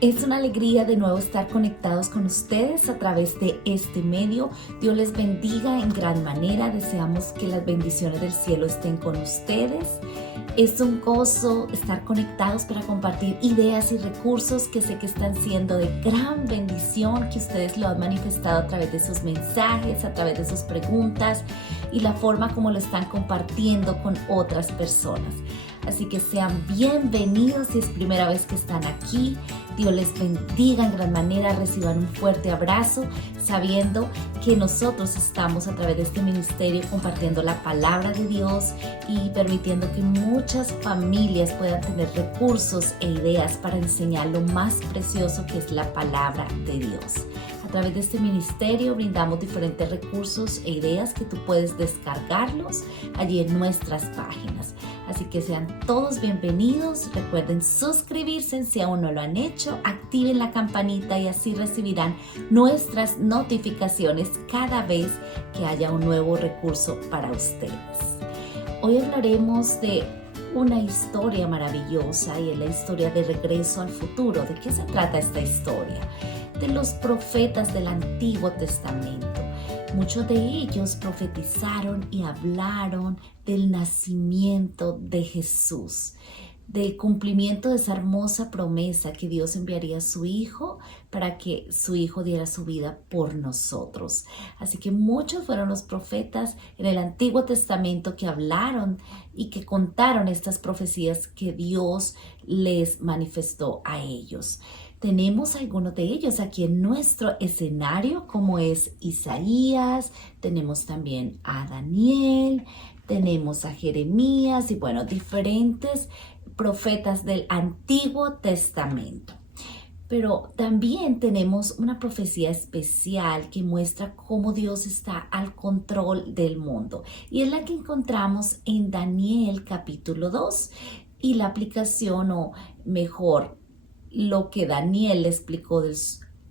Es una alegría de nuevo estar conectados con ustedes a través de este medio. Dios les bendiga en gran manera. Deseamos que las bendiciones del cielo estén con ustedes. Es un gozo estar conectados para compartir ideas y recursos que sé que están siendo de gran bendición, que ustedes lo han manifestado a través de sus mensajes, a través de sus preguntas y la forma como lo están compartiendo con otras personas. Así que sean bienvenidos si es primera vez que están aquí. Dios les bendiga en gran manera, reciban un fuerte abrazo, sabiendo que nosotros estamos a través de este ministerio compartiendo la palabra de Dios y permitiendo que muchas familias puedan tener recursos e ideas para enseñar lo más precioso que es la palabra de Dios. A través de este ministerio brindamos diferentes recursos e ideas que tú puedes descargarlos allí en nuestras páginas. Así que sean todos bienvenidos. Recuerden suscribirse si aún no lo han hecho. Activen la campanita y así recibirán nuestras notificaciones cada vez que haya un nuevo recurso para ustedes. Hoy hablaremos de una historia maravillosa y es la historia de Regreso al Futuro. ¿De qué se trata esta historia? De los profetas del Antiguo Testamento. Muchos de ellos profetizaron y hablaron del nacimiento de Jesús, del cumplimiento de esa hermosa promesa que Dios enviaría a su Hijo para que su Hijo diera su vida por nosotros. Así que muchos fueron los profetas en el Antiguo Testamento que hablaron y que contaron estas profecías que Dios les manifestó a ellos. Tenemos algunos de ellos aquí en nuestro escenario, como es Isaías, tenemos también a Daniel, tenemos a Jeremías y bueno, diferentes profetas del Antiguo Testamento. Pero también tenemos una profecía especial que muestra cómo Dios está al control del mundo. Y es la que encontramos en Daniel capítulo 2 y la aplicación, o mejor, lo que Daniel le explicó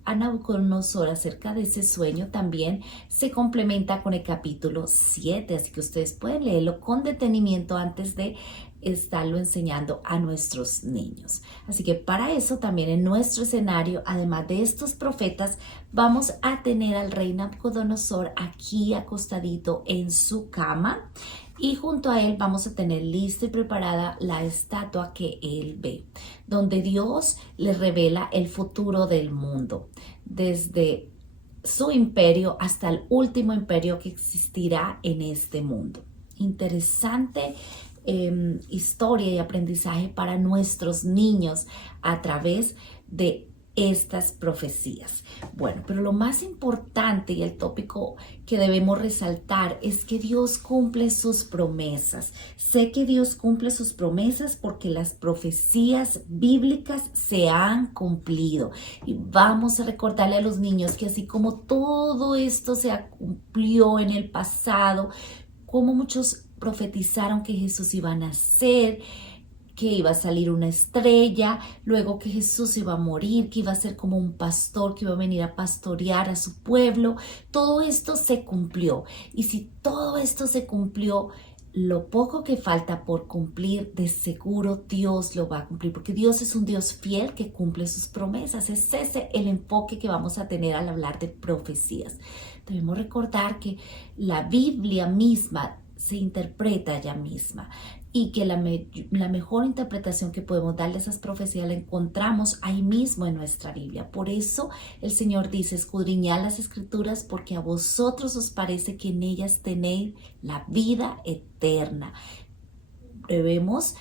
a Nabucodonosor acerca de ese sueño también se complementa con el capítulo 7, así que ustedes pueden leerlo con detenimiento antes de estarlo enseñando a nuestros niños. Así que para eso también en nuestro escenario, además de estos profetas, vamos a tener al rey Nabucodonosor aquí acostadito en su cama. Y junto a él vamos a tener lista y preparada la estatua que él ve, donde Dios le revela el futuro del mundo, desde su imperio hasta el último imperio que existirá en este mundo. Interesante historia y aprendizaje para nuestros niños a través de estas profecías. Bueno, pero lo más importante y el tópico que debemos resaltar es que Dios cumple sus promesas. Sé que Dios cumple sus promesas porque las profecías bíblicas se han cumplido. Y vamos a recordarle a los niños que así como todo esto se cumplió en el pasado, como muchos profetizaron que Jesús iba a nacer, que iba a salir una estrella, luego que Jesús iba a morir, que iba a ser como un pastor, que iba a venir a pastorear a su pueblo. Todo esto se cumplió. Y si todo esto se cumplió, lo poco que falta por cumplir, de seguro Dios lo va a cumplir, porque Dios es un Dios fiel que cumple sus promesas. Es ese el enfoque que vamos a tener al hablar de profecías. Debemos recordar que la Biblia misma se interpreta ella misma y que la mejor interpretación que podemos darle a esas profecías la encontramos ahí mismo en nuestra Biblia. Por eso el Señor dice: escudriñad las Escrituras porque a vosotros os parece que en ellas tenéis la vida eterna. Debemos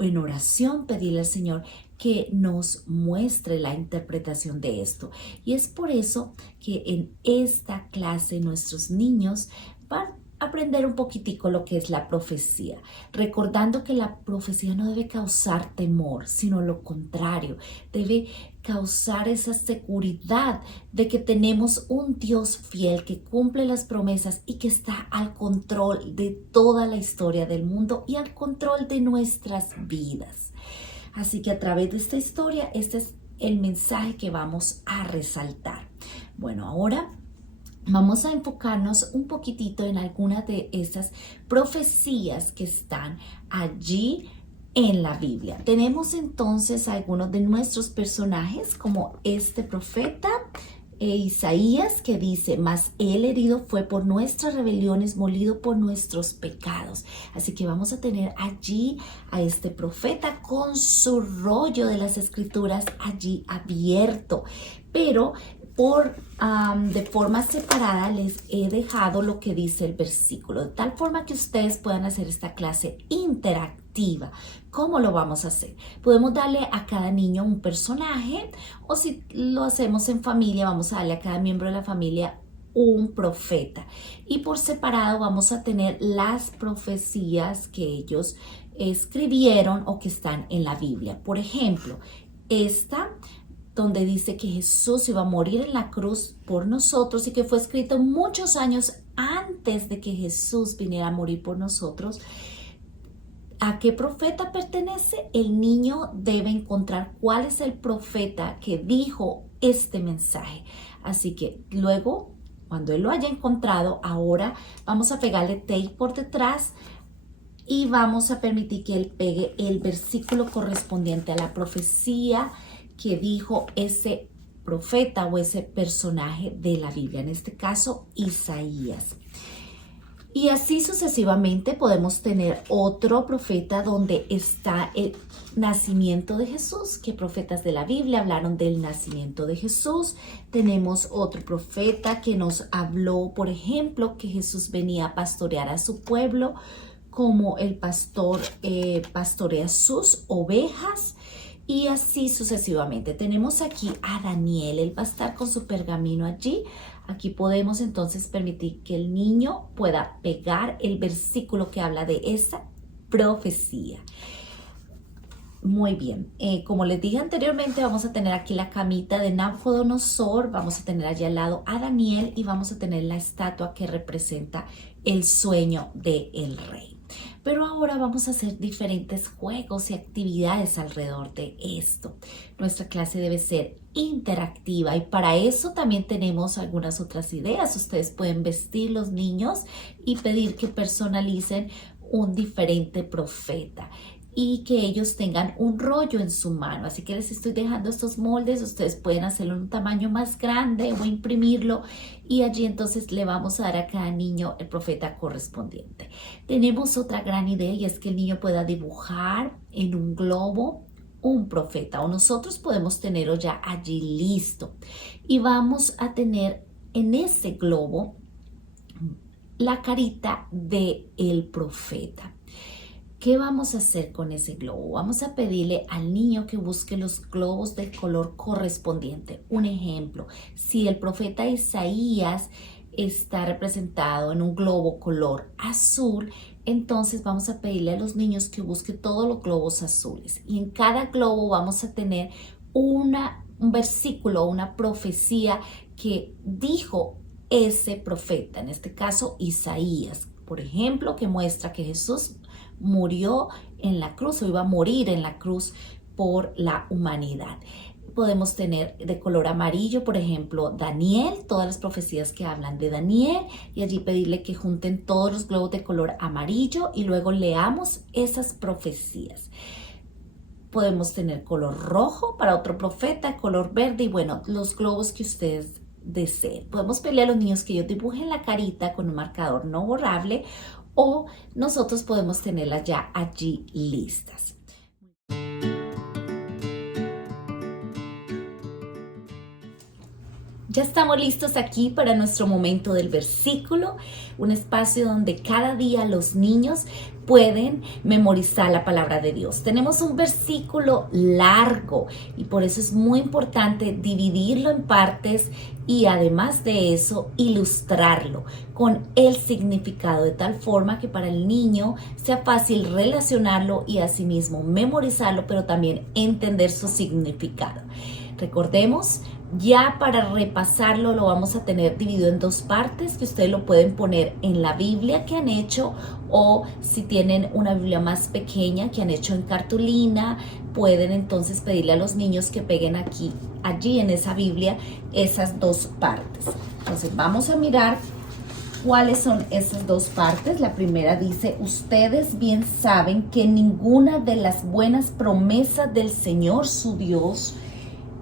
en oración pedirle al Señor que nos muestre la interpretación de esto. Y es por eso que en esta clase nuestros niños van aprender un poquitico lo que es la profecía, recordando que la profecía no debe causar temor, sino lo contrario, debe causar esa seguridad de que tenemos un Dios fiel que cumple las promesas y que está al control de toda la historia del mundo y al control de nuestras vidas. Así que a través de esta historia, este es el mensaje que vamos a resaltar. Bueno, ahora vamos a enfocarnos un poquitito en algunas de esas profecías que están allí en la Biblia. Tenemos entonces algunos de nuestros personajes, como este profeta Isaías, que dice: mas él herido fue por nuestras rebeliones, molido por nuestros pecados. Así que vamos a tener allí a este profeta con su rollo de las escrituras allí abierto, pero de forma separada les he dejado lo que dice el versículo, de tal forma que ustedes puedan hacer esta clase interactiva. ¿Cómo lo vamos a hacer? Podemos darle a cada niño un personaje, o si lo hacemos en familia, vamos a darle a cada miembro de la familia un profeta. Y por separado vamos a tener las profecías que ellos escribieron o que están en la Biblia. Por ejemplo, esta donde dice que Jesús iba a morir en la cruz por nosotros y que fue escrito muchos años antes de que Jesús viniera a morir por nosotros. ¿A qué profeta pertenece? El niño debe encontrar cuál es el profeta que dijo este mensaje. Así que luego, cuando él lo haya encontrado, ahora vamos a pegarle tape por detrás y vamos a permitir que él pegue el versículo correspondiente a la profecía que dijo ese profeta o ese personaje de la Biblia, en este caso Isaías. Y así sucesivamente podemos tener otro profeta donde está el nacimiento de Jesús. ¿Qué profetas de la Biblia hablaron del nacimiento de Jesús? Tenemos otro profeta que nos habló, por ejemplo, que Jesús venía a pastorear a su pueblo, como el pastor pastorea sus ovejas. Y así sucesivamente. Tenemos aquí a Daniel, él va a estar con su pergamino allí. Aquí podemos entonces permitir que el niño pueda pegar el versículo que habla de esa profecía. Muy bien, como les dije anteriormente, vamos a tener aquí la camita de Nabucodonosor, vamos a tener allí al lado a Daniel y vamos a tener la estatua que representa el sueño del rey. Pero ahora vamos a hacer diferentes juegos y actividades alrededor de esto. Nuestra clase debe ser interactiva y para eso también tenemos algunas otras ideas. Ustedes pueden vestir los niños y pedir que personalicen un diferente profeta y que ellos tengan un rollo en su mano. Así que les estoy dejando estos moldes. Ustedes pueden hacerlo en un tamaño más grande o imprimirlo y allí entonces le vamos a dar a cada niño el profeta correspondiente. Tenemos otra gran idea y es que el niño pueda dibujar en un globo un profeta, o nosotros podemos tenerlo ya allí listo y vamos a tener en ese globo la carita del profeta. ¿Qué vamos a hacer con ese globo? Vamos a pedirle al niño que busque los globos del color correspondiente. Un ejemplo, si el profeta Isaías está representado en un globo color azul, entonces vamos a pedirle a los niños que busque todos los globos azules. Y en cada globo vamos a tener un versículo, una profecía que dijo ese profeta, en este caso Isaías, por ejemplo, que muestra que Jesús murió en la cruz o iba a morir en la cruz por la humanidad. Podemos tener de color amarillo, por ejemplo, Daniel, todas las profecías que hablan de Daniel, y allí pedirle que junten todos los globos de color amarillo y luego leamos esas profecías. Podemos tener color rojo para otro profeta, color verde y bueno, los globos que ustedes deseen. Podemos pedirle a los niños que ellos dibujen la carita con un marcador no borrable o nosotros podemos tenerlas ya allí listas. Ya estamos listos aquí para nuestro momento del versículo, un espacio donde cada día los niños pueden memorizar la palabra de Dios. Tenemos un versículo largo y por eso es muy importante dividirlo en partes y además de eso ilustrarlo con el significado de tal forma que para el niño sea fácil relacionarlo y asimismo memorizarlo, pero también entender su significado. Recordemos, ya para repasarlo lo vamos a tener dividido en dos partes que ustedes lo pueden poner en la Biblia que han hecho, o si tienen una Biblia más pequeña que han hecho en cartulina, pueden entonces pedirle a los niños que peguen allí en esa Biblia esas dos partes. Entonces vamos a mirar cuáles son esas dos partes. La primera dice: ustedes bien saben que ninguna de las buenas promesas del Señor su Dios.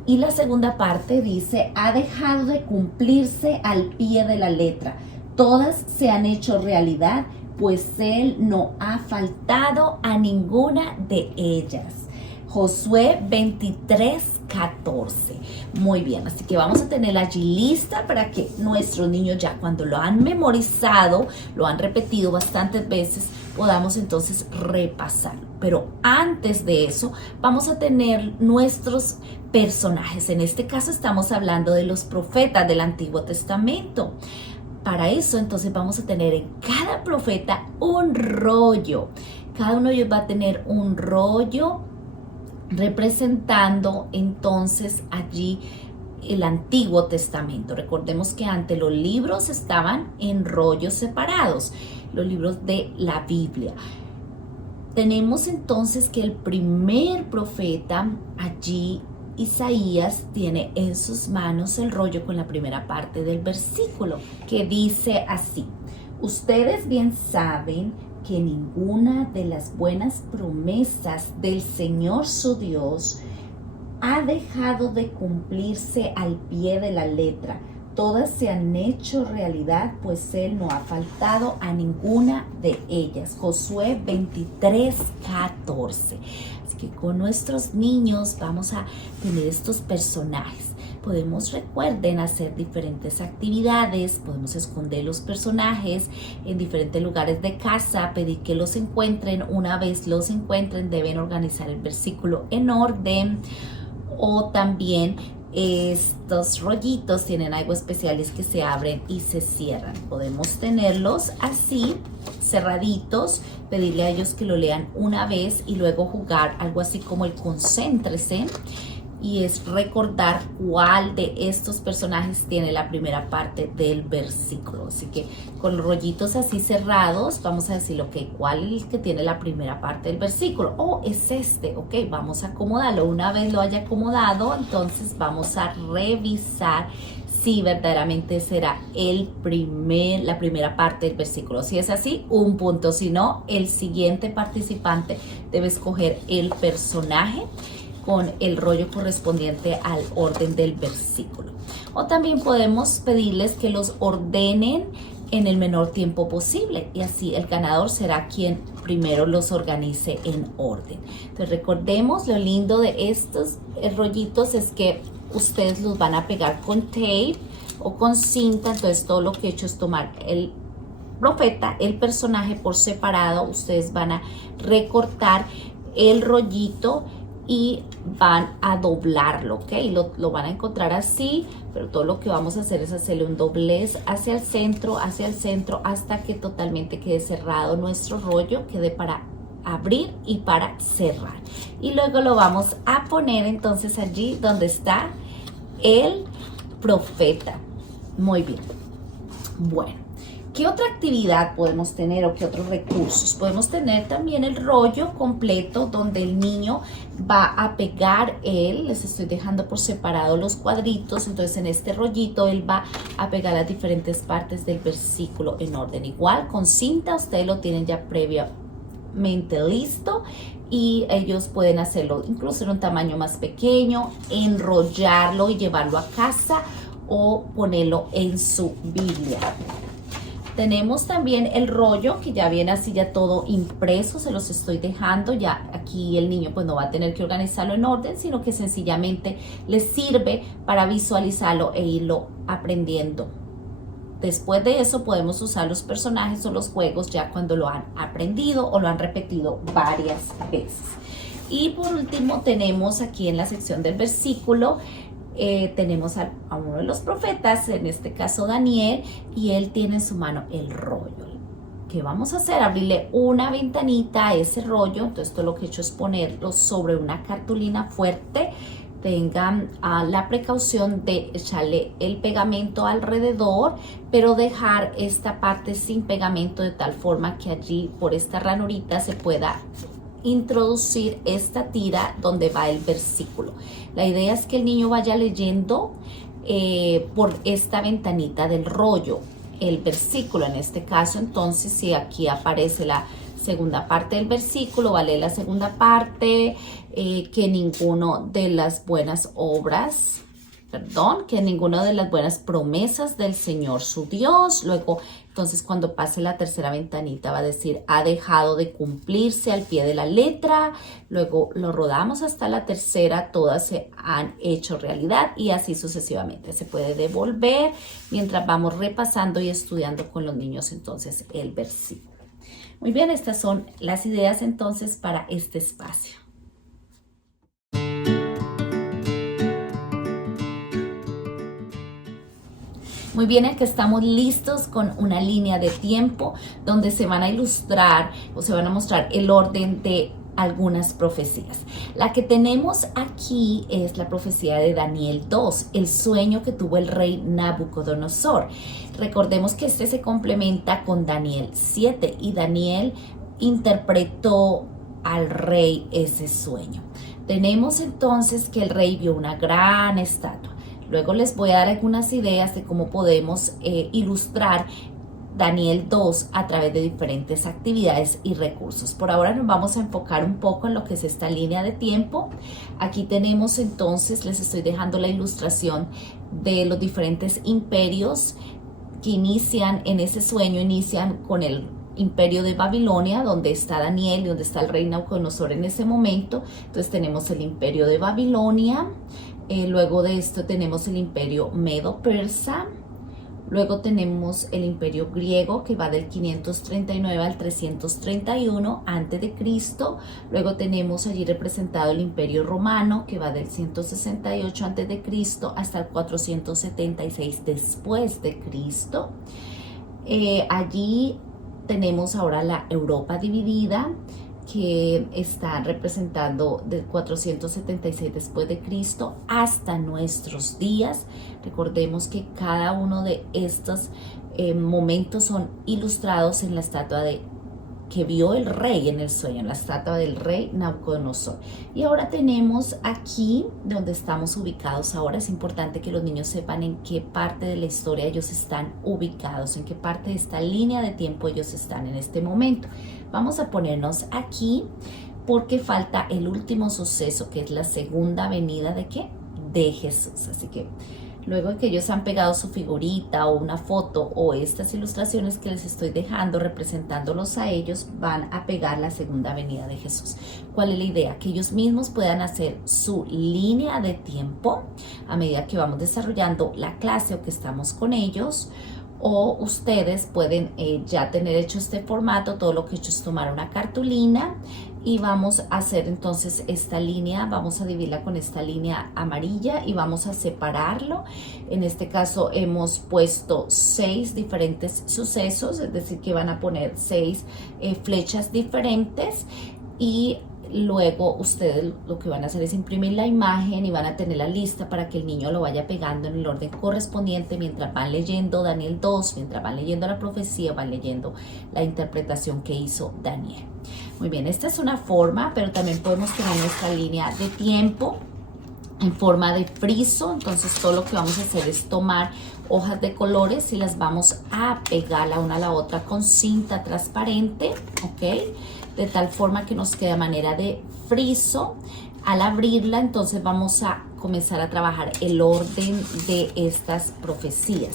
Y la segunda parte dice: ha dejado de cumplirse al pie de la letra. Todas se han hecho realidad, pues Él no ha faltado a ninguna de ellas. Josué 23:14. Muy bien, así que vamos a tenerla allí lista para que nuestros niños, ya cuando lo han memorizado, lo han repetido bastantes veces, podamos entonces repasarlo. Pero antes de eso, vamos a tener nuestros personajes. En este caso estamos hablando de los profetas del Antiguo Testamento. Para eso entonces vamos a tener en cada profeta un rollo. Cada uno de ellos va a tener un rollo representando entonces allí el Antiguo Testamento. Recordemos que antes los libros estaban en rollos separados, los libros de la Biblia. Tenemos entonces que el primer profeta allí, Isaías, tiene en sus manos el rollo con la primera parte del versículo, que dice así: ustedes bien saben que ninguna de las buenas promesas del Señor su Dios ha dejado de cumplirse al pie de la letra. Todas se han hecho realidad, pues Él no ha faltado a ninguna de ellas. Josué 23:14. Así que con nuestros niños vamos a tener estos personajes. Recuerden, hacer diferentes actividades, podemos esconder los personajes en diferentes lugares de casa, pedir que los encuentren. Una vez los encuentren, deben organizar el versículo en orden, o también estos rollitos tienen algo especiales que se abren y se cierran. Podemos tenerlos así, cerraditos, pedirle a ellos que lo lean una vez y luego jugar algo así como el concéntrese. Y es recordar cuál de estos personajes tiene la primera parte del versículo. Así que con los rollitos así cerrados vamos a decir, ok, ¿cuál es el que tiene la primera parte del versículo? Oh, es este, ok, vamos a acomodarlo. Una vez lo haya acomodado, entonces vamos a revisar si verdaderamente será la primera parte del versículo. Si es así, un punto. Si no, el siguiente participante debe escoger el personaje con el rollo correspondiente al orden del versículo. O también podemos pedirles que los ordenen en el menor tiempo posible, y así el ganador será quien primero los organice en orden. Entonces recordemos, lo lindo de estos rollitos es que ustedes los van a pegar con tape o con cinta. Entonces todo lo que he hecho es tomar el profeta, el personaje por separado. Ustedes van a recortar el rollito y van a doblarlo, ¿ok? Lo van a encontrar así, pero todo lo que vamos a hacer es hacerle un doblez hacia el centro, hasta que totalmente quede cerrado nuestro rollo, quede para abrir y para cerrar. Y luego lo vamos a poner entonces allí donde está el profeta. Muy bien. Bueno. ¿Qué otra actividad podemos tener o qué otros recursos? Podemos tener también el rollo completo donde el niño va a pegar les estoy dejando por separado los cuadritos. Entonces en este rollito él va a pegar las diferentes partes del versículo en orden. Igual con cinta, ustedes lo tienen ya previamente listo y ellos pueden hacerlo incluso en un tamaño más pequeño, enrollarlo y llevarlo a casa o ponerlo en su Biblia. Tenemos también el rollo que ya viene así ya todo impreso, se los estoy dejando. Ya aquí el niño pues no va a tener que organizarlo en orden, sino que sencillamente les sirve para visualizarlo e irlo aprendiendo. Después de eso podemos usar los personajes o los juegos ya cuando lo han aprendido o lo han repetido varias veces. Y por último tenemos aquí en la sección del versículo tenemos a uno de los profetas, en este caso Daniel, y él tiene en su mano el rollo. ¿Qué vamos a hacer? Abrirle una ventanita a ese rollo. Entonces todo lo que he hecho es ponerlo sobre una cartulina fuerte tengan la precaución de echarle el pegamento alrededor, pero dejar esta parte sin pegamento de tal forma que allí por esta ranurita se pueda introducir esta tira donde va el versículo. La idea es que el niño vaya leyendo por esta ventanita del rollo el versículo. En este caso, entonces, si aquí aparece la segunda parte del versículo, va a leer la segunda parte, que ninguno de las buenas obras, que ninguna de las buenas promesas del Señor su Dios. Luego, entonces, cuando pase la tercera ventanita va a decir, ha dejado de cumplirse al pie de la letra. Luego lo rodamos hasta la tercera, todas se han hecho realidad y así sucesivamente. Se puede devolver mientras vamos repasando y estudiando con los niños entonces el versículo. Muy bien, estas son las ideas entonces para este espacio. Muy bien, aquí estamos listos con una línea de tiempo donde se van a ilustrar o se van a mostrar el orden de algunas profecías. La que tenemos aquí es la profecía de Daniel 2, el sueño que tuvo el rey Nabucodonosor. Recordemos que este se complementa con Daniel 7 y Daniel interpretó al rey ese sueño. Tenemos entonces que el rey vio una gran estatua. Luego les voy a dar algunas ideas de cómo podemos ilustrar Daniel 2 a través de diferentes actividades y recursos. Por ahora nos vamos a enfocar un poco en lo que es esta línea de tiempo. Aquí tenemos entonces, les estoy dejando la ilustración de los diferentes imperios que inician en ese sueño, inician con el imperio de Babilonia, donde está Daniel y donde está el rey Nabucodonosor en ese momento. Entonces tenemos el imperio de Babilonia. Luego de esto tenemos el imperio medo-persa, luego tenemos el imperio griego que va del 539 al 331 a.C., luego tenemos allí representado el imperio romano que va del 168 a.C. hasta el 476 después de Cristo. Allí tenemos ahora la Europa dividida, que está representando del 476 después de Cristo hasta nuestros días. Recordemos que cada uno de estos momentos son ilustrados en la estatua que vio el rey en el sueño, en la estatua del rey Nabucodonosor. Y ahora tenemos aquí donde estamos ubicados. Ahora es importante que los niños sepan en qué parte de la historia ellos están ubicados, en qué parte de esta línea de tiempo ellos están en este momento. Vamos a ponernos aquí porque falta el último suceso, que es la segunda venida ¿de qué? De Jesús. Así que luego de que ellos han pegado su figurita o una foto o estas ilustraciones que les estoy dejando representándolos a ellos, van a pegar la segunda venida de Jesús. ¿Cuál es la idea? Que ellos mismos puedan hacer su línea de tiempo a medida que vamos desarrollando la clase o que estamos con ellos. O ustedes pueden ya tener hecho este formato. Todo lo que he hecho es tomar una cartulina y vamos a hacer entonces esta línea, vamos a dividirla con esta línea amarilla y vamos a separarlo. En este caso hemos puesto 6 diferentes sucesos, es decir que van a poner 6 flechas diferentes y luego ustedes lo que van a hacer es imprimir la imagen y van a tenerla lista para que el niño lo vaya pegando en el orden correspondiente mientras van leyendo Daniel 2, mientras van leyendo la profecía, van leyendo la interpretación que hizo Daniel. Muy bien, esta es una forma, pero también podemos tener nuestra línea de tiempo en forma de friso. Entonces todo lo que vamos a hacer es tomar hojas de colores y las vamos a pegar la una a la otra con cinta transparente, ¿ok? De tal forma que nos quede a manera de friso. Al abrirla, entonces vamos a comenzar a trabajar el orden de estas profecías.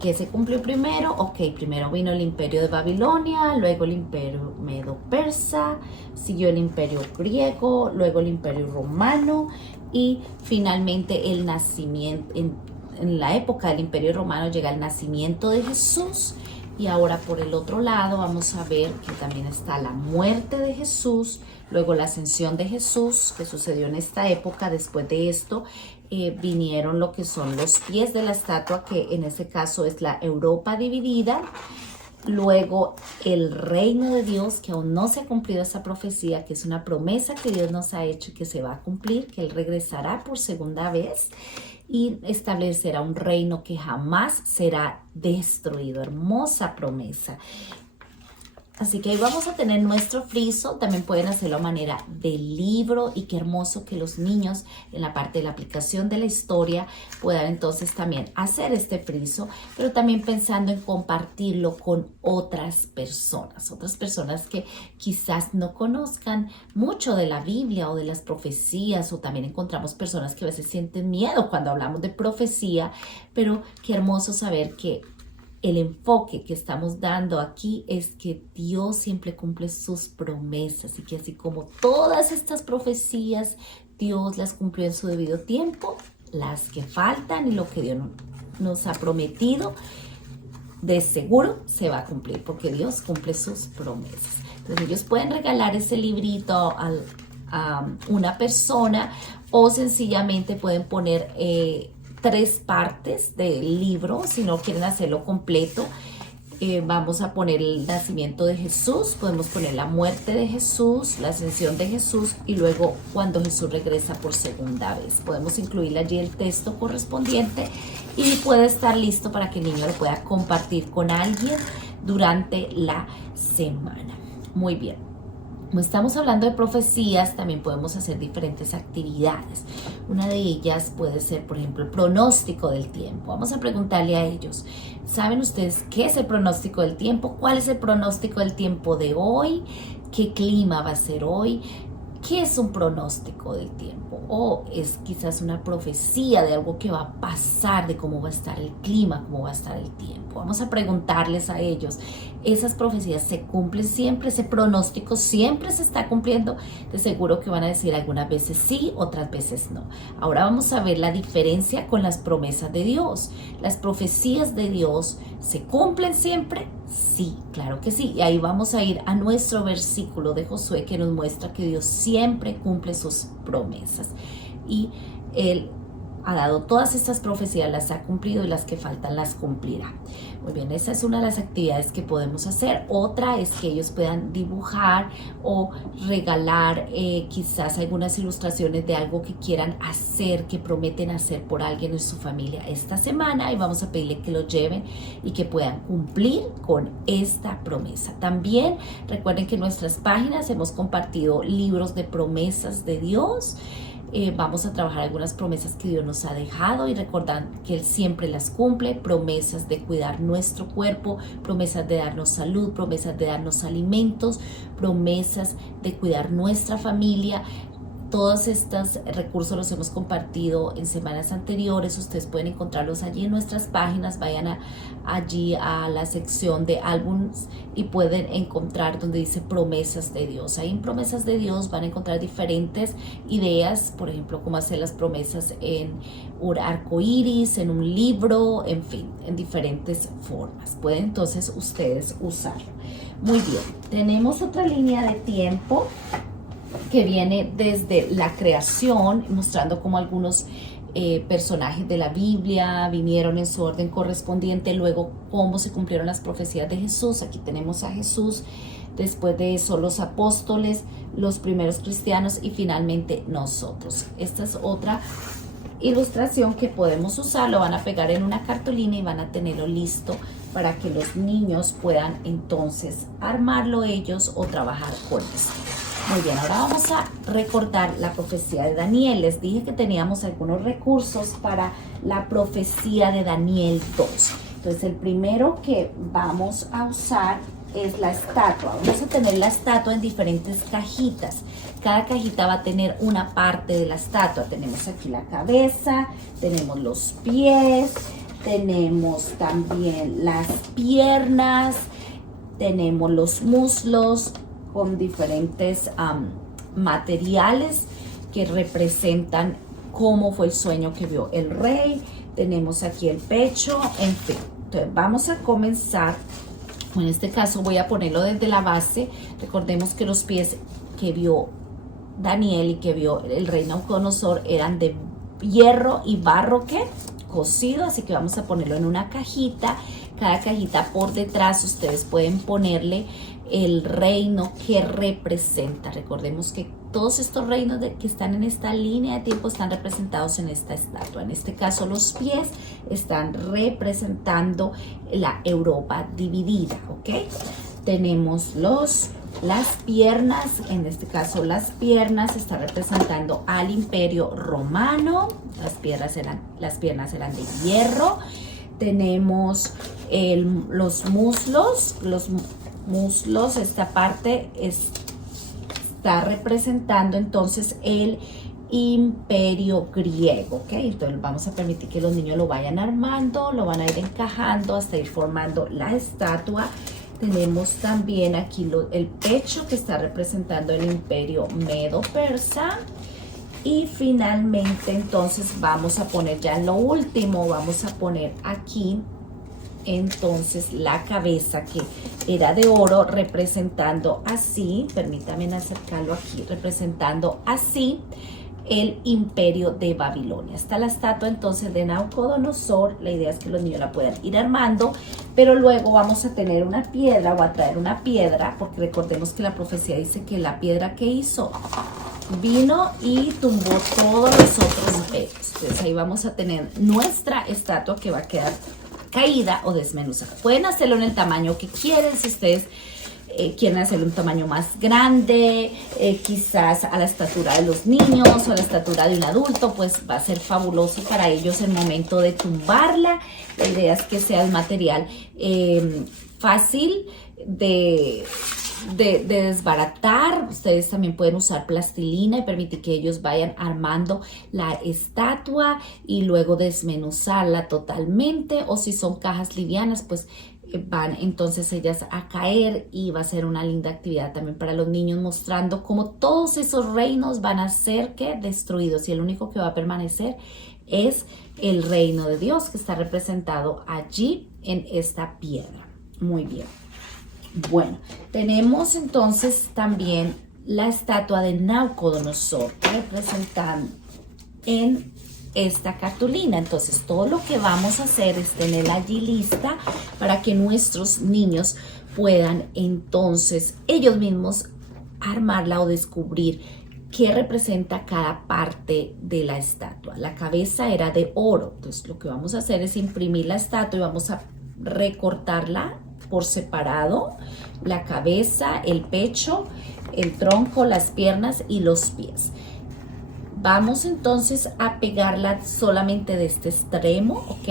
¿Qué se cumplió primero? Ok, primero vino el imperio de Babilonia, luego el imperio medo-persa, siguió el imperio griego, luego el imperio romano y finalmente el nacimiento. En la época del imperio romano llega el nacimiento de Jesús. Y ahora por el otro lado vamos a ver que también está la muerte de Jesús, luego la ascensión de Jesús que sucedió en esta época. Después de esto vinieron lo que son los pies de la estatua, que en este caso es la Europa dividida. Luego, el reino de Dios, que aún no se ha cumplido esa profecía, que es una promesa que Dios nos ha hecho y que se va a cumplir, que Él regresará por segunda vez y establecerá un reino que jamás será destruido. Hermosa promesa. Así que ahí vamos a tener nuestro friso. También pueden hacerlo a manera de libro, y qué hermoso que los niños en la parte de la aplicación de la historia puedan entonces también hacer este friso, pero también pensando en compartirlo con otras personas que quizás no conozcan mucho de la Biblia o de las profecías, o también encontramos personas que a veces sienten miedo cuando hablamos de profecía, pero qué hermoso saber que el enfoque que estamos dando aquí es que Dios siempre cumple sus promesas, y que así como todas estas profecías Dios las cumplió en su debido tiempo, las que faltan y lo que Dios nos ha prometido de seguro se va a cumplir, porque Dios cumple sus promesas. Entonces ellos pueden regalar ese librito a una persona, o sencillamente pueden poner 3 partes del libro si no quieren hacerlo completo. Vamos a poner el nacimiento de Jesús, podemos poner la muerte de Jesús, la ascensión de Jesús, y luego cuando Jesús regresa por segunda vez. Podemos incluir allí el texto correspondiente y puede estar listo para que el niño lo pueda compartir con alguien durante la semana. Muy bien. Como estamos hablando de profecías, también podemos hacer diferentes actividades. Una de ellas puede ser, por ejemplo, el pronóstico del tiempo. Vamos a preguntarle a ellos, ¿saben ustedes qué es el pronóstico del tiempo? ¿Cuál es el pronóstico del tiempo de hoy? ¿Qué clima va a ser hoy? ¿Qué es un pronóstico del tiempo? O es quizás una profecía de algo que va a pasar, de cómo va a estar el clima, cómo va a estar el tiempo. Vamos a preguntarles a ellos, ¿esas profecías se cumplen siempre? ¿Ese pronóstico siempre se está cumpliendo? De seguro que van a decir algunas veces sí, otras veces no. Ahora vamos a ver la diferencia con las promesas de Dios. ¿Las profecías de Dios se cumplen siempre? Sí, claro que sí. Y ahí vamos a ir a nuestro versículo de Josué, que nos muestra que Dios siempre cumple sus promesas. Y Él ha dado todas estas profecías, las ha cumplido, y las que faltan las cumplirá. Muy bien, esa es una de las actividades que podemos hacer. Otra es que ellos puedan dibujar o regalar quizás algunas ilustraciones de algo que quieran hacer, que prometen hacer por alguien en su familia esta semana, y vamos a pedirle que lo lleven y que puedan cumplir con esta promesa. También recuerden que en nuestras páginas hemos compartido libros de promesas de Dios. Vamos a trabajar algunas promesas que Dios nos ha dejado, y recordar que Él siempre las cumple. Promesas de cuidar nuestro cuerpo, promesas de darnos salud, promesas de darnos alimentos, promesas de cuidar nuestra familia. Todos estos recursos los hemos compartido en semanas anteriores. Ustedes pueden encontrarlos allí en nuestras páginas. Vayan allí a la sección de álbumes y pueden encontrar donde dice promesas de Dios. Ahí en promesas de Dios van a encontrar diferentes ideas, por ejemplo, cómo hacer las promesas en un arco iris, en un libro, en fin, en diferentes formas. Pueden entonces ustedes usarlo. Muy bien, tenemos otra línea de tiempo que viene desde la creación, mostrando cómo algunos personajes de la Biblia vinieron en su orden correspondiente, luego cómo se cumplieron las profecías de Jesús. Aquí tenemos a Jesús, después de eso los apóstoles, los primeros cristianos y finalmente nosotros. Esta es otra ilustración que podemos usar. Lo van a pegar en una cartulina y van a tenerlo listo para que los niños puedan entonces armarlo ellos o trabajar con eso. Muy bien, ahora vamos a recordar la profecía de Daniel. Les dije que teníamos algunos recursos para la profecía de Daniel 2. Entonces, el primero que vamos a usar es la estatua. Vamos a tener la estatua en diferentes cajitas. Cada cajita va a tener una parte de la estatua. Tenemos aquí la cabeza, tenemos los pies, tenemos también las piernas, tenemos los muslos, con diferentes materiales que representan cómo fue el sueño que vio el rey. Tenemos aquí el pecho, en fin. Entonces vamos a comenzar. En este caso voy a ponerlo desde la base. Recordemos que los pies que vio Daniel y que vio el rey Nabucodonosor eran de hierro y barro, ¿qué? Cocido, así que vamos a ponerlo en una cajita. cada cajita por detrás ustedes pueden ponerle el reino que representa. Recordemos que todos estos reinos que están en esta línea de tiempo están representados en esta estatua. En este caso los pies están representando la Europa dividida, ¿ok? Tenemos las piernas, en este caso las piernas están representando al Imperio Romano. Las piernas eran de hierro. Tenemos los muslos, esta parte está representando entonces el Imperio griego, ¿ok? Entonces vamos a permitir que los niños lo vayan armando, lo van a ir encajando hasta ir formando la estatua. Tenemos también aquí el pecho que está representando el Imperio Medo-Persa. Y finalmente entonces vamos a poner ya lo último, vamos a poner aquí entonces la cabeza que era de oro representando así, permítanme acercarlo aquí, representando así el Imperio de Babilonia. Está la estatua entonces de Nabucodonosor. La idea es que los niños la puedan ir armando, pero luego vamos a tener una piedra o a traer una piedra, porque recordemos que la profecía dice que la piedra que hizo vino y tumbó todos los otros imperios. Entonces ahí vamos a tener nuestra estatua que va a quedar caída o desmenuzada. Pueden hacerlo en el tamaño que quieren, si ustedes quieren hacerlo un tamaño más grande, quizás a la estatura de los niños o a la estatura de un adulto, pues va a ser fabuloso para ellos el momento de tumbarla. La idea es que sea el material fácil de desbaratar. Ustedes también pueden usar plastilina y permitir que ellos vayan armando la estatua y luego desmenuzarla totalmente, o si son cajas livianas pues van entonces ellas a caer, y va a ser una linda actividad también para los niños, mostrando cómo todos esos reinos van a ser destruidos y el único que va a permanecer es el reino de Dios que está representado allí en esta piedra. Muy bien. Bueno, tenemos entonces también la estatua de Nabucodonosor representando en esta cartulina. Entonces todo lo que vamos a hacer es tenerla allí lista para que nuestros niños puedan entonces ellos mismos armarla o descubrir qué representa cada parte de la estatua. La cabeza era de oro, entonces lo que vamos a hacer es imprimir la estatua y vamos a recortarla por separado: la cabeza, el pecho, el tronco, las piernas y los pies. Vamos entonces a pegarla solamente de este extremo, ¿ok?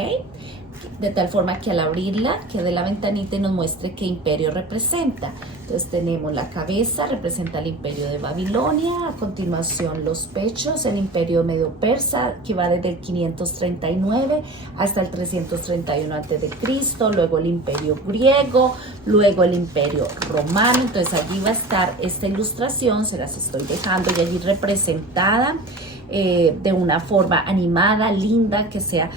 De tal forma que al abrirla quede la ventanita y nos muestre qué imperio representa. Entonces tenemos la cabeza, representa el Imperio de Babilonia. A continuación los pechos, el Imperio Medo-Persa, que va desde el 539 hasta el 331 a.C. Luego el Imperio griego, luego el Imperio romano. Entonces allí va a estar esta ilustración, se las estoy dejando y allí representada de una forma animada, linda, que sea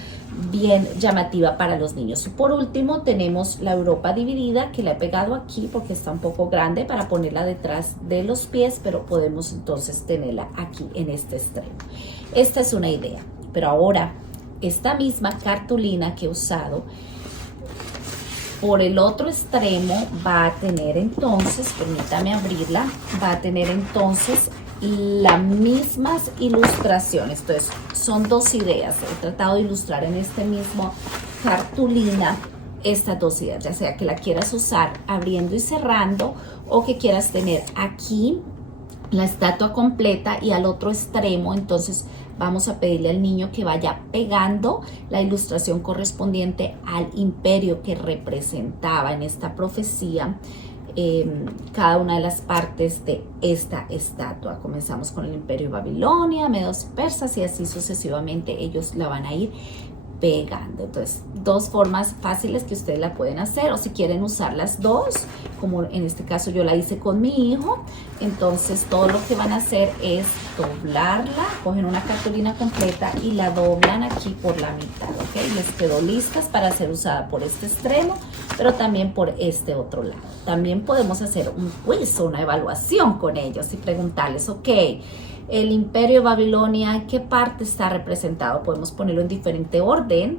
bien llamativa para los niños. Por último tenemos la Europa dividida, que la he pegado aquí porque está un poco grande para ponerla detrás de los pies, pero podemos entonces tenerla aquí en este extremo. Esta es una idea, pero ahora esta misma cartulina que he usado por el otro extremo va a tener entonces, permítame abrirla, va a tener entonces las mismas ilustraciones. Entonces son dos ideas. He tratado de ilustrar en este mismo cartulina estas dos ideas, ya sea que la quieras usar abriendo y cerrando, o que quieras tener aquí la estatua completa y al otro extremo entonces vamos a pedirle al niño que vaya pegando la ilustración correspondiente al imperio que representaba en esta profecía cada una de las partes de esta estatua. Comenzamos con el Imperio de Babilonia, Medos y Persas, y así sucesivamente ellos la van a ir pegando. Entonces, dos formas fáciles que ustedes la pueden hacer, o si quieren usar las dos, como en este caso yo la hice con mi hijo. Entonces todo lo que van a hacer es doblarla, cogen una cartulina completa y la doblan aquí por la mitad, ¿ok? Les quedó listas para ser usada por este extremo, pero también por este otro lado. También podemos hacer un quiz o una evaluación con ellos y preguntarles, ok, el Imperio de Babilonia, ¿en qué parte está representado? Podemos ponerlo en diferente orden.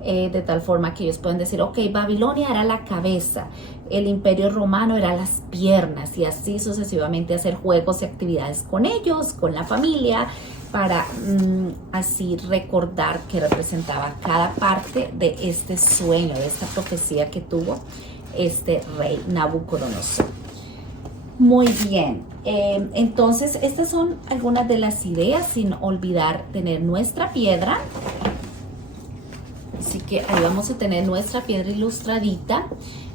de tal forma que ellos pueden decir, ok, Babilonia era la cabeza, el Imperio Romano era las piernas, y así sucesivamente hacer juegos y actividades con ellos, con la familia, para así recordar que representaba cada parte de este sueño, de esta profecía que tuvo este rey Nabucodonosor. Muy bien, entonces estas son algunas de las ideas, sin olvidar tener nuestra piedra. Así que ahí vamos a tener nuestra piedra ilustradita.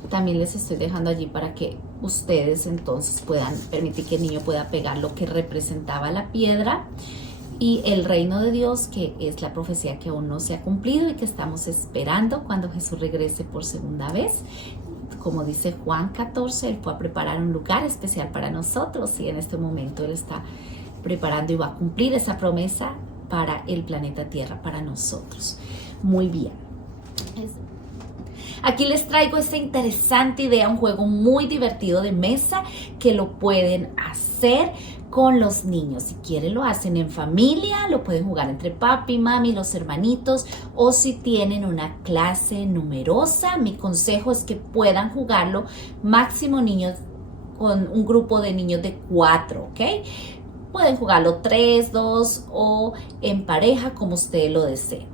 También les estoy dejando allí para que ustedes entonces puedan permitir que el niño pueda pegar lo que representaba la piedra. Y el reino de Dios, que es la profecía que aún no se ha cumplido y que estamos esperando cuando Jesús regrese por segunda vez. Como dice Juan 14, Él fue a preparar un lugar especial para nosotros, y en este momento Él está preparando y va a cumplir esa promesa para el planeta Tierra, para nosotros. Muy bien. Aquí les traigo esta interesante idea, un juego muy divertido de mesa que lo pueden hacer con los niños. Si quieren lo hacen en familia, lo pueden jugar entre papi, mami, los hermanitos, o si tienen una clase numerosa, mi consejo es que puedan jugarlo máximo niños con un grupo de niños de 4, ¿ok? Pueden jugarlo 3, 2 o en pareja como ustedes lo deseen.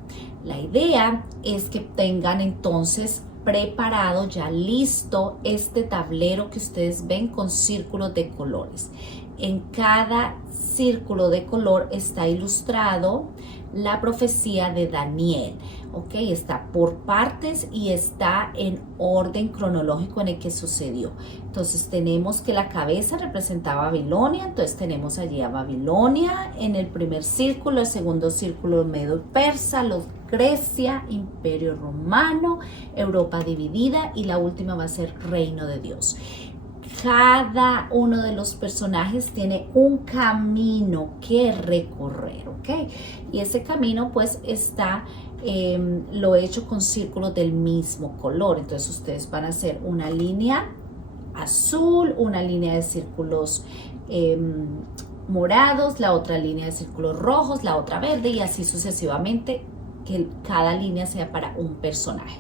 La idea es que tengan entonces preparado, ya listo, este tablero que ustedes ven con círculos de colores. En cada círculo de color está ilustrado la profecía de Daniel, ¿ok? Está por partes y está en orden cronológico en el que sucedió. Entonces tenemos que la cabeza representaba Babilonia, entonces tenemos allí a Babilonia en el primer círculo, el segundo círculo Medo Persa, los Grecia, Imperio Romano, Europa dividida, y la última va a ser Reino de Dios. Cada uno de los personajes tiene un camino que recorrer, ¿ok? Y ese camino pues está, lo he hecho con círculos del mismo color. Entonces ustedes van a hacer una línea azul, una línea de círculos morados, la otra línea de círculos rojos, la otra verde, y así sucesivamente, que cada línea sea para un personaje.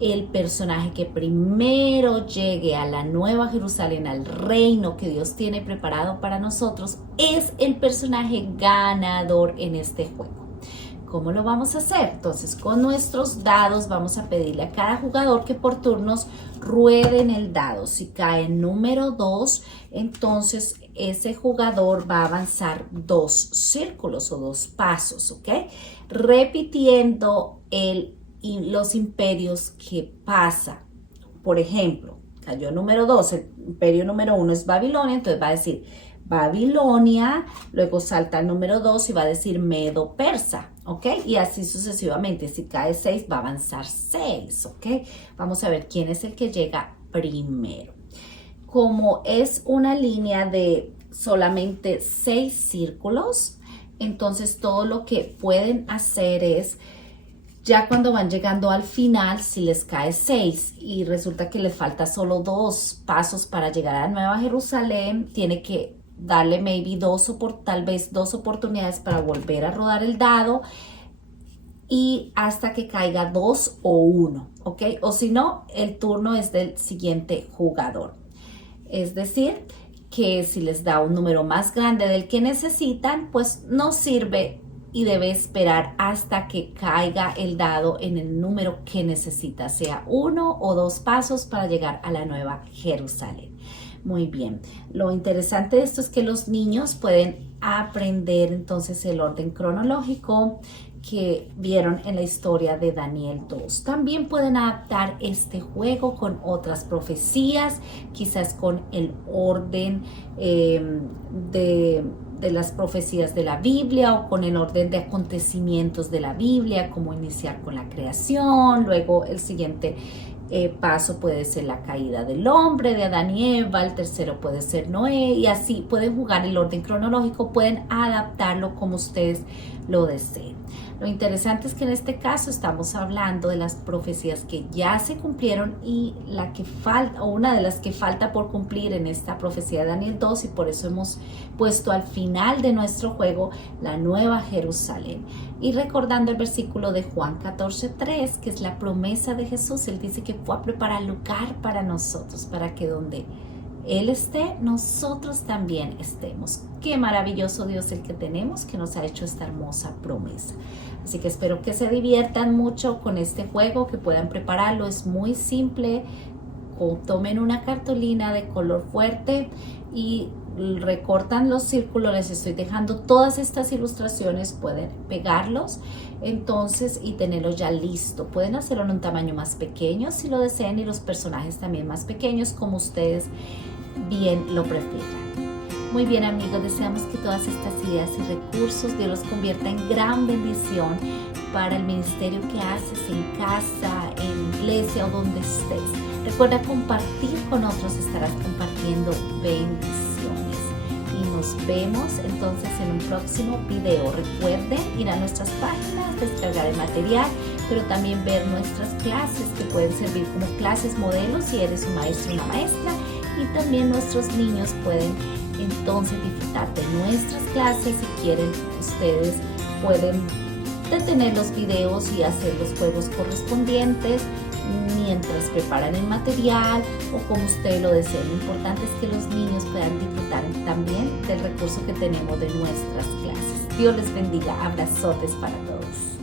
El personaje que primero llegue a la Nueva Jerusalén, al reino que Dios tiene preparado para nosotros, es el personaje ganador en este juego. ¿Cómo lo vamos a hacer? Entonces, con nuestros dados vamos a pedirle a cada jugador que por turnos rueden el dado. Si cae en número 2, entonces ese jugador va a avanzar 2 círculos o 2 pasos, ¿ok? Repitiendo los imperios que pasa. Por ejemplo, cayó número 2, el imperio número 1 es Babilonia, entonces va a decir Babilonia, luego salta al número 2 y va a decir Medo Persa, ¿ok? Y así sucesivamente. Si cae 6, va a avanzar 6, ¿ok? Vamos a ver quién es el que llega primero. Como es una línea de solamente 6 círculos, entonces todo lo que pueden hacer es, ya cuando van llegando al final, si les cae 6 y resulta que les falta solo 2 pasos para llegar a Nueva Jerusalén, tiene que darle tal vez dos oportunidades para volver a rodar el dado, y hasta que caiga 2 o 1, ¿ok? O si no, el turno es del siguiente jugador. Es decir, que si les da un número más grande del que necesitan, pues no sirve y debe esperar hasta que caiga el dado en el número que necesita, sea 1 o 2 pasos para llegar a la Nueva Jerusalén. Muy bien. Lo interesante de esto es que los niños pueden aprender entonces el orden cronológico que vieron en la historia de Daniel 2. También pueden adaptar este juego con otras profecías, quizás con el orden de las profecías de la Biblia, o con el orden de acontecimientos de la Biblia, como iniciar con la creación, luego el siguiente paso puede ser la caída del hombre, de Adán y Eva, el tercero puede ser Noé, y así pueden jugar el orden cronológico, pueden adaptarlo como ustedes lo deseen. Lo interesante es que en este caso estamos hablando de las profecías que ya se cumplieron y la que falta, o una de las que falta por cumplir en esta profecía de Daniel 2, y por eso hemos puesto al final de nuestro juego la Nueva Jerusalén. Y recordando el versículo de Juan 14:3, que es la promesa de Jesús, Él dice que fue a preparar lugar para nosotros, para que donde Él esté, nosotros también estemos. Qué maravilloso Dios el que tenemos, que nos ha hecho esta hermosa promesa. Así que espero que se diviertan mucho con este juego, que puedan prepararlo. Es muy simple. Tomen una cartulina de color fuerte y recortan los círculos. Les estoy dejando todas estas ilustraciones, pueden pegarlos entonces y tenerlos ya listo. Pueden hacerlo en un tamaño más pequeño si lo desean, y los personajes también más pequeños, como ustedes bien lo prefieran. Muy bien, amigos, deseamos que todas estas ideas y recursos Dios los convierta en gran bendición para el ministerio que haces en casa, en iglesia o donde estés. Recuerda compartir con otros, estarás compartiendo bendiciones. Y nos vemos entonces en un próximo video. Recuerden ir a nuestras páginas, descargar el material, pero también ver nuestras clases que pueden servir como clases modelos si eres un maestro o una maestra. Y también nuestros niños pueden entonces disfrutar de nuestras clases. Si quieren, ustedes pueden detener los videos y hacer los juegos correspondientes mientras preparan el material o como ustedes lo deseen. Lo importante es que los niños puedan disfrutar también del recurso que tenemos de nuestras clases. Dios les bendiga. Abrazotes para todos.